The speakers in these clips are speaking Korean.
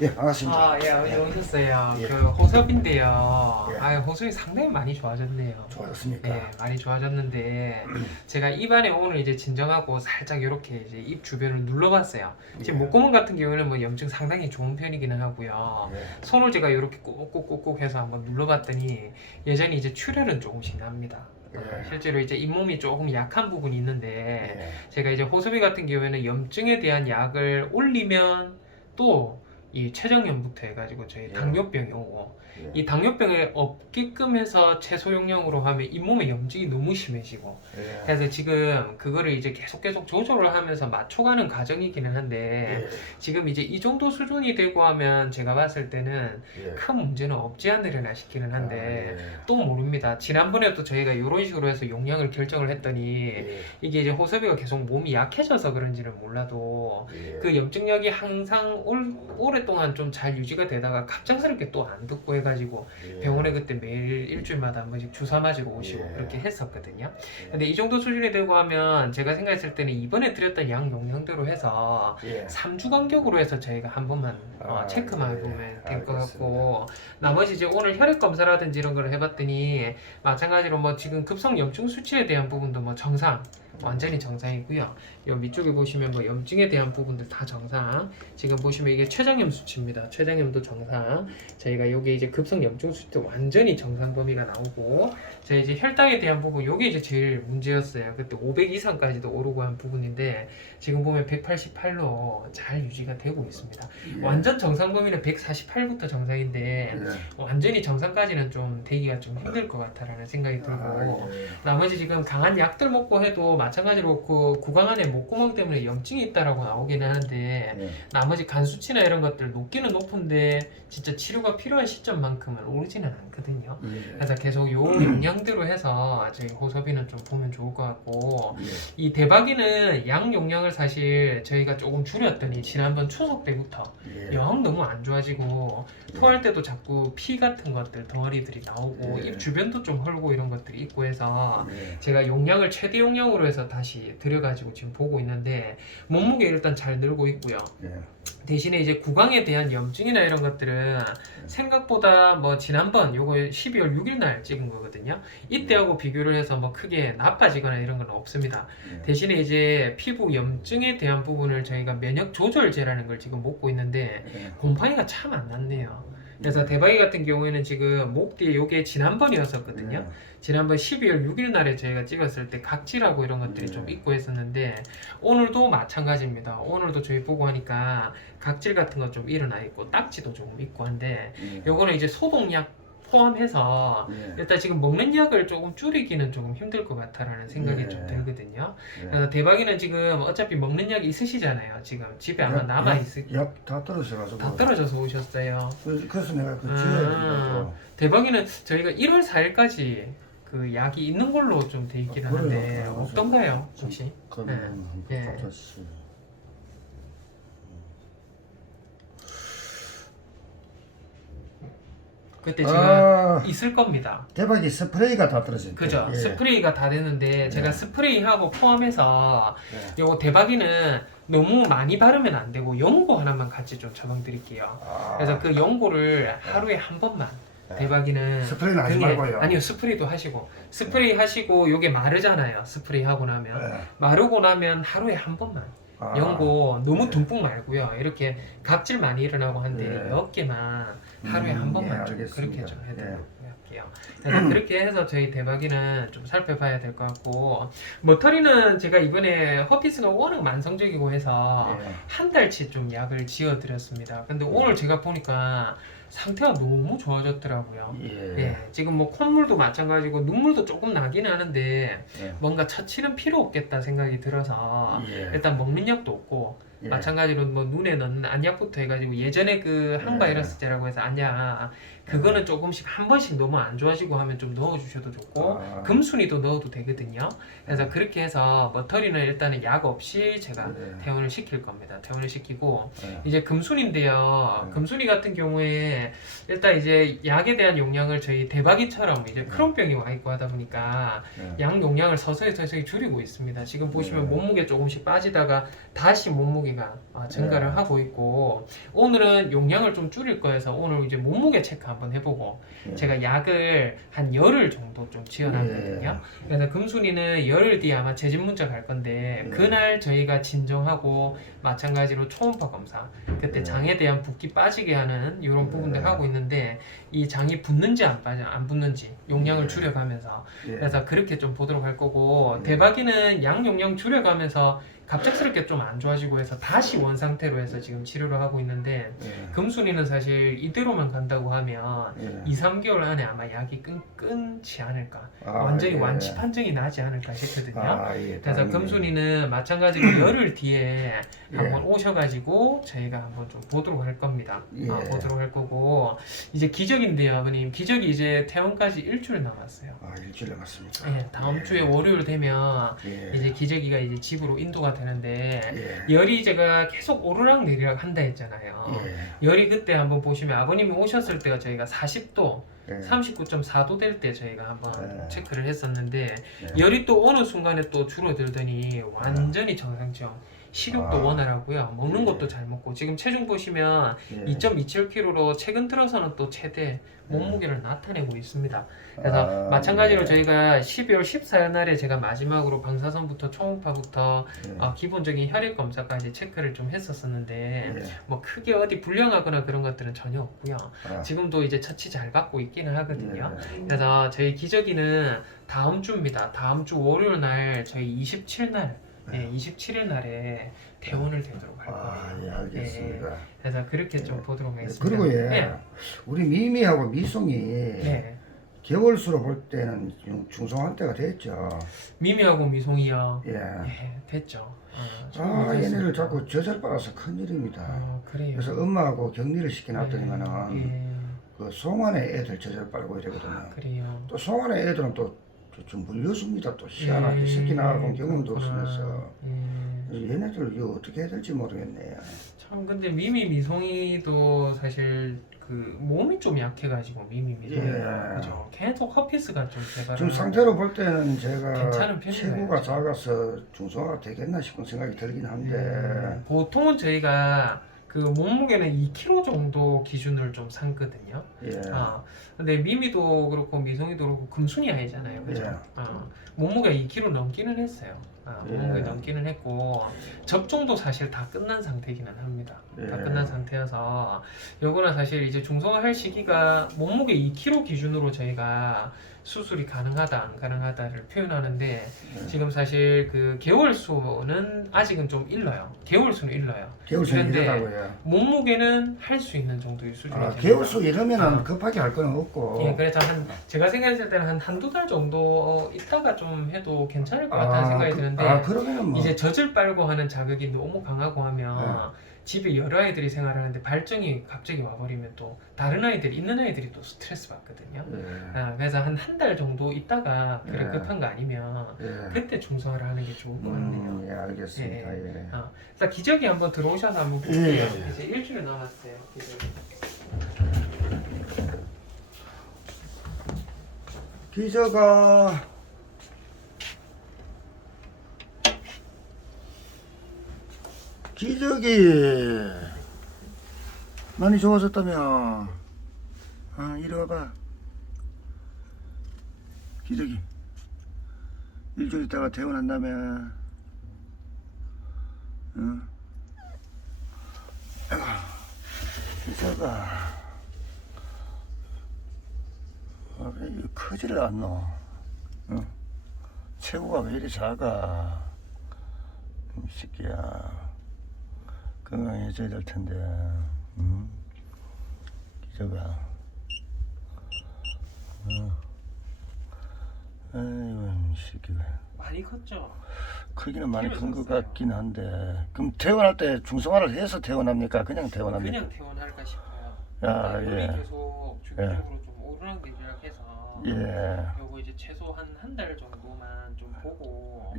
예, 반갑습니다. 예, 어제 예, 오셨어요. 예. 그 호섭인데요. 예. 호섭이 상당히 많이 좋아졌네요. 좋아졌습니까? 예, 많이 좋아졌는데 제가 입안에 오늘 이제 진정하고 살짝 이렇게 이제 입 주변을 눌러봤어요. 지금 예. 목구멍 같은 경우에는 뭐 염증 상당히 좋은 편이기는 하고요. 예. 손을 제가 이렇게 꾹꾹꾹꾹 해서 한번 눌러봤더니 여전히 이제 출혈은 조금씩 납니다. 예. 실제로 이제 잇몸이 조금 약한 부분이 있는데 예. 제가 이제 호섭이 같은 경우에는 염증에 대한 약을 올리면 또 이 췌장염부터 해가지고 저희 예. 당뇨병이 오고 예. 이 당뇨병에 없게끔 해서 최소 용량으로 하면 잇몸에 염증이 너무 심해지고 예. 그래서 지금 그거를 이제 계속 조절을 하면서 맞춰가는 과정이기는 한데 예. 지금 이제 이 정도 수준이 되고 하면 제가 봤을 때는 예. 큰 문제는 없지 않으려나 싶기는 한데 아, 예. 또 모릅니다. 지난번에도 저희가 이런 식으로 해서 용량을 결정을 했더니 예. 이게 이제 호섭이가 계속 몸이 약해져서 그런지는 몰라도 예. 그 염증력이 항상 오랫동안 좀 잘 유지가 되다가 갑작스럽게 또 안 듣고 해가지고 예. 병원에 그때 매일 일주일마다 한 번씩 주사 맞으러 오시고 예. 그렇게 했었거든요. 예. 근데 이 정도 수준이 되고 하면 제가 생각했을 때는 이번에 드렸던 양 용량대로 해서 예. 3주 간격으로 해서 저희가 한 번만 체크만 예. 해보면 될 것 알겠습니다. 같고 나머지 이제 오늘 혈액 검사라든지 이런 걸 해봤더니 마찬가지로 뭐 지금 급성 염증 수치에 대한 부분도 뭐 정상 완전히 정상이고요. 요 밑쪽에 보시면 뭐 염증에 대한 부분들 다 정상. 지금 보시면 이게 췌장염 수치입니다. 췌장염도 정상. 저희가 요게 이제 급성 염증 수치도 완전히 정상 범위가 나오고, 저희 이제 혈당에 대한 부분 요게 이제 제일 문제였어요. 그때 500 이상까지도 오르고 한 부분인데 지금 보면 188로 잘 유지가 되고 있습니다. 예. 완전 정상 범위는 148부터 정상인데 예. 완전히 정상까지는 좀 되기가 좀 힘들 것 같다라는 생각이 들고. 아, 예. 나머지 지금 강한 약들 먹고 해도 마찬가지로 그 구강 안에 목구멍 때문에 염증이 있다라고 나오기는 하는데 예. 나머지 간 수치나 이런 것들 높기는 높은데 진짜 치료가 필요한 시점만큼은 오르지는 않거든요. 예. 그래서 계속 요 용량대로 해서 저희 호섭이는 좀 보면 좋을 것 같고 예. 이 대박이는 양 용량을 사실 저희가 조금 줄였더니 지난번 추석 때부터 예. 영 너무 안 좋아지고 토할 때도 자꾸 피 같은 것들 덩어리들이 나오고 예. 입 주변도 좀 헐고 이런 것들이 있고 해서 예. 제가 용량을 최대 용량으로 해서 다시 들여가지고 지금 보고 있는데 몸무게 일단 잘 늘고 있고요. 예. 대신에 이제 구강에 대한 염증이나 이런 것들은 생각보다 뭐 지난번 요거 12월 6일 날 찍은 거거든요. 이때하고 비교를 해서 뭐 크게 나빠지거나 이런 건 없습니다. 예. 대신에 이제 피부 염증에 대한 부분을 저희가 면역 조절제라는 걸 지금 먹고 있는데 예. 곰팡이가 참 안 났네요. 그래서 대박이 같은 경우에는 지금 목 뒤에 요게 지난번이었었거든요. 지난번 12월 6일 날에 저희가 찍었을 때 각질하고 이런 것들이 네. 좀 있고 했었는데 오늘도 마찬가지입니다. 오늘도 저희 보고 하니까 각질 같은 거 좀 일어나 있고 딱지도 조금 있고 한데 예. 요거는 이제 소독약 포함해서 예. 일단 지금 먹는 약을 조금 줄이기는 조금 힘들 것 같다라는 생각이 네. 좀 들거든요. 예. 그래서 대박이는 지금 어차피 먹는 약이 있으시잖아요. 지금 집에 아마 남아 있을 약다 떨어져가지고. 다 떨어져서 오셨어요. 그래서 내가 그 지어야 된다고. 대박이는 저희가 1월 4일까지 그 약이 있는 걸로 좀 돼 있긴 하는데 그래요. 없던가요 혹시? 그러면 예. 한번 붙였어. 그때 제가 아, 있을 겁니다. 대박이 스프레이가 다 떨어졌대. 그죠? 예. 스프레이가 다 되는데 제가 네. 스프레이하고 포함해서 예. 요거 대박이는 너무 많이 바르면 안 되고 연고 하나만 같이 좀 처방드릴게요. 아, 그래서 그 연고를 하루에 한 번만 네. 대박이는 스프레이는 하지 등에- 말고요. 아니요, 스프레이도 하시고 스프레이 하시고 요게 마르잖아요. 스프레이 하고 나면 예. 마르고 나면 하루에 한 번만 아, 연고 너무 네. 듬뿍 말고요. 이렇게 각질 많이 일어나고 한데 네. 몇 개만 하루에 한 번만 예, 좀 알겠습니다. 그렇게 좀 해드리도록 할게요. 그래서 그렇게 해서 저희 대박이는 좀 살펴봐야 될 것 같고 머터리는 제가 이번에 허피스가 워낙 만성적이고 해서 예. 한 달치 좀 약을 지어드렸습니다. 근데 오늘 제가 보니까 상태가 너무 좋아졌더라고요. 예. 예, 지금 뭐 콧물도 마찬가지고 눈물도 조금 나긴 하는데 예. 뭔가 처치는 필요 없겠다 생각이 들어서 예. 일단 먹는 약도 없고 예. 마찬가지로 뭐 눈에 넣는 안약부터 해가지고 예전에 그 항바이러스제라고 해서 안약 그거는 조금씩 한 번씩 너무 안 좋아지고 하면 좀 넣어주셔도 좋고 아. 금순이도 넣어도 되거든요. 그래서 그렇게 해서 머터리는 일단은 약 없이 제가 네. 퇴원을 시킬 겁니다. 퇴원을 시키고 예. 이제 금순인데요. 네. 금순이 같은 경우에 일단 이제 약에 대한 용량을 저희 대박이처럼 이제 크론병이 와 있고 하다 보니까 예. 양 용량을 서서히 줄이고 있습니다. 지금 보시면 네. 몸무게 조금씩 빠지다가 다시 몸무게 몸무게가 증가를 하고 있고, 오늘은 용량을 좀 줄일 거여서 오늘 이제 몸무게 체크 한번 해보고 제가 약을 한 열흘 정도 좀 지어놨거든요. 그래서 금순이는 열흘 뒤에 아마 재진 문자 갈 건데 그날 저희가 진정하고 마찬가지로 초음파 검사, 그때 장에 대한 붓기 빠지게 하는 이런 부분들 하고 있는데 이 장이 붙는지 안 붙는지 용량을 줄여가면서 그래서 그렇게 좀 보도록 할 거고, 대박이는 양 용량 줄여가면서 갑작스럽게 좀 안 좋아지고 해서 다시 원 상태로 해서 지금 치료를 하고 있는데, 금순이는 사실 이대로만 간다고 하면 2, 3개월 안에 아마 약이 끊지 않을까, 완전히 완치 판정이 나지 않을까 싶거든요. 그래서 금순이는 마찬가지로 열흘 뒤에 한번 오셔가지고 저희가 한번 좀 보도록 할 겁니다. 보도록 할 거고, 이제 기적인데요 아버님, 기적이 이제 퇴원까지 일주일 남았어요. 일주일 남았습니다. 다음 주에 월요일 되면 이제 기적이가 이제 집으로 인도가 되는데, 열이 제가 계속 오르락 내리락 한다 했잖아요. 열이 그때 한번 보시면 아버님이 오셨을 때가 저희가 40도 39.4도 될 때 저희가 한번 체크를 했었는데 열이 또 어느 순간에 또 줄어들더니 완전히 정상적, 식욕도 원활하고요, 먹는 것도 잘 먹고, 지금 체중 보시면 2.27kg로 최근 들어서는 또 최대 몸무게를 나타내고 있습니다. 그래서 마찬가지로 저희가 12월 14일 날에 제가 마지막으로 방사선부터 초음파부터 기본적인 혈액 검사까지 체크를 좀 했었었는데 뭐 크게 어디 불량하거나 그런 것들은 전혀 없고요. 지금도 이제 처치 잘 받고 있기는 하거든요. 그래서 저희 기저귀는 다음 주입니다. 다음 주 월요일 날 저희 27날 27일 날에 퇴원을 되도록 할 거예요. 알겠습니다. 그래서 그렇게 좀 보도록 하겠습니다. 그리고 우리 미미하고 미송이 개월수로 볼 때는 중성화 때가 됐죠. 미미하고 미송이요. 됐죠. 얘네를 자꾸 저절 빨아서 큰일입니다. 그래요. 그래서 엄마하고 격리를 시켜놨더니만은 그 송환의 애들 저절 빨고 이러거든요. 그래요. 또 송환의 애들은 또 좀 물려줍니다. 또 희한하게 새끼 나가본 경험도 없으면서 얘네들 이거 어떻게 해야 될지 모르겠네요. 참 근데 미미 미송이도 사실 그 몸이 좀 약해가지고 미미 미송이 그죠? 계속 허피스가 좀 제가 지금 상태로 볼 때는 제가 괜찮은 편이에요. 체구가 작아서 중성화가 되겠나 싶은 생각이 들긴 한데 보통은 저희가 그 몸무게는 2kg 정도 기준을 좀 삼거든요. 근데 미미도 그렇고 미송이도 그렇고 금순이 아니잖아요, 그죠? 몸무게가 2kg 넘기는 했어요. 몸무게 넘기는 했고 접종도 사실 다 끝난 상태이기는 합니다. 다 끝난 상태여서 요거는 사실 이제 중성화 할 시기가 몸무게 2kg 기준으로 저희가 수술이 가능하다 안 가능하다를 표현하는데 지금 사실 그 개월수는 아직은 좀 일러요. 개월수는 일러요. 개월수는 그런데 이러다고요. 몸무게는 할 수 있는 정도의 수준이 개월수 이러면은 급하게 할 건 없고. 그래서 제가 생각했을 때는 한두 달 정도 있다가 좀 해도 괜찮을 것 같다는 생각이 드는데 그러면 뭐. 이제 젖을 빨고 하는 자극이 너무 강하고 하면 집에 여러 아이들이 생활하는데 발정이 갑자기 와버리면 또 다른 아이들이 있는 아이들이 또 스트레스 받거든요. 그래서 한 달 정도 있다가 그래 급한 거 아니면 그때 중성화를 하는 게 좋을 것 같네요. 알겠습니다. 그래서 기저귀 한번 들어오셔서 한번 볼게요. 이제 일주일 남았어요. 기저가 기저귀 많이 좋아졌다며. 이리 와봐. 기저귀 일주일 있다가 퇴원한다며. 기저가 크지를 않노. 체구가 왜 이리 작아. 이 새끼야 건강해져야 될 텐데. 기저가 아이고 이 새끼가 많이 컸죠? 크기는 많이 큰 것 같긴 한데. 그럼 퇴원할 때 중성화를 해서 퇴원합니까? 그냥 퇴원합니까? 그냥 퇴원할까 싶어요. 예. 계속 주기적으로 좀 오르락내리락해서 요거 이제 최소 한 달 정도만 좀 보고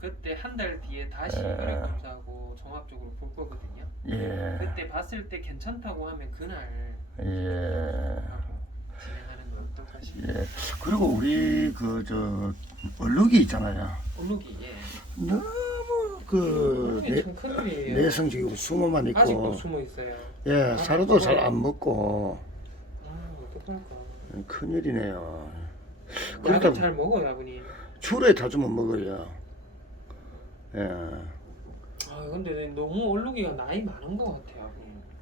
그때 한 달 뒤에 다시 혈액 검사하고 종합적으로 볼 거거든요. 그때 봤을 때 괜찮다고 하면 그날 진행하는 거 어떨까 싶어요. 그리고 우리 얼룩이 있잖아요. 얼룩이 너무 그 이게 참 큰일이에요. 내성적이고 숨어만 아직도 있고 숨어 있어요. 예 사료도 잘 안 먹고 어떡할까. 큰일이네요. 약은 그렇다고 잘 먹어요, 아버님. 주로에 다 주면 먹어요. 예. 아 근데 너무 얼룩이가 나이 많은 것 같아요, 아버님.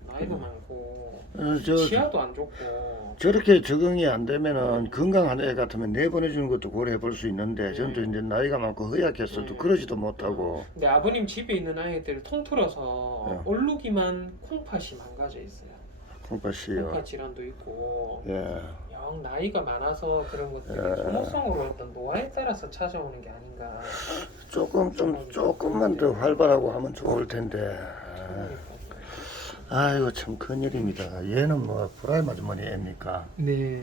나이도 많고 저 치아도 안 좋고. 저렇게 적응이 안 되면은 건강한 애 같으면 내보내주는 것도 고려해 볼 수 있는데 전또 이제 나이가 많고 허약해서도 그러지도 못하고 근데 아버님 집에 있는 아이들 통틀어서 네. 얼룩이만 콩팥이 망가져 있어요. 콩팥이요. 콩팥 질환도 있고 예. 영 나이가 많아서 그런 것들이 예. 소모성으로 어떤 노화에 따라서 찾아오는 게 아닌가. 조금만 더 활발하고 하면 좋을 텐데. 그러니까요. 아이고 참 큰일입니다. 얘는 뭐 브라이 마주머니 애입니까? 네.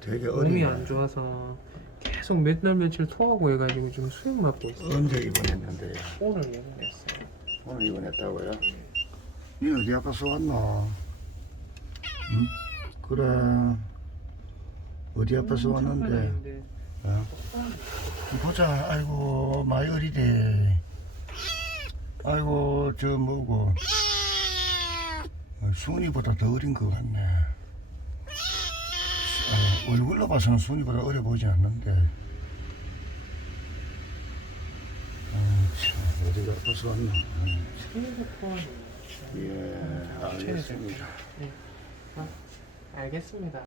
되게 몸이 어리네. 안 좋아서 계속 몇 날 며칠 토하고 해가지고 지금 수액 맞고 있어요. 언제 입원했는데요? 오늘 입원했어요. 오늘 입원했다고요? 니 어디 아파서 왔노? 응? 그래. 어디 아파서 왔는데? 어? 보자. 아이고 많이 어리대. 아이고 저 뭐고 순이보다 더 어린 것 같네. 얼굴로 봐서는 순이보다 어려 보이지 않는데. 참 어디가 아파서 왔나. 예, 알겠습니다. 알겠습니다.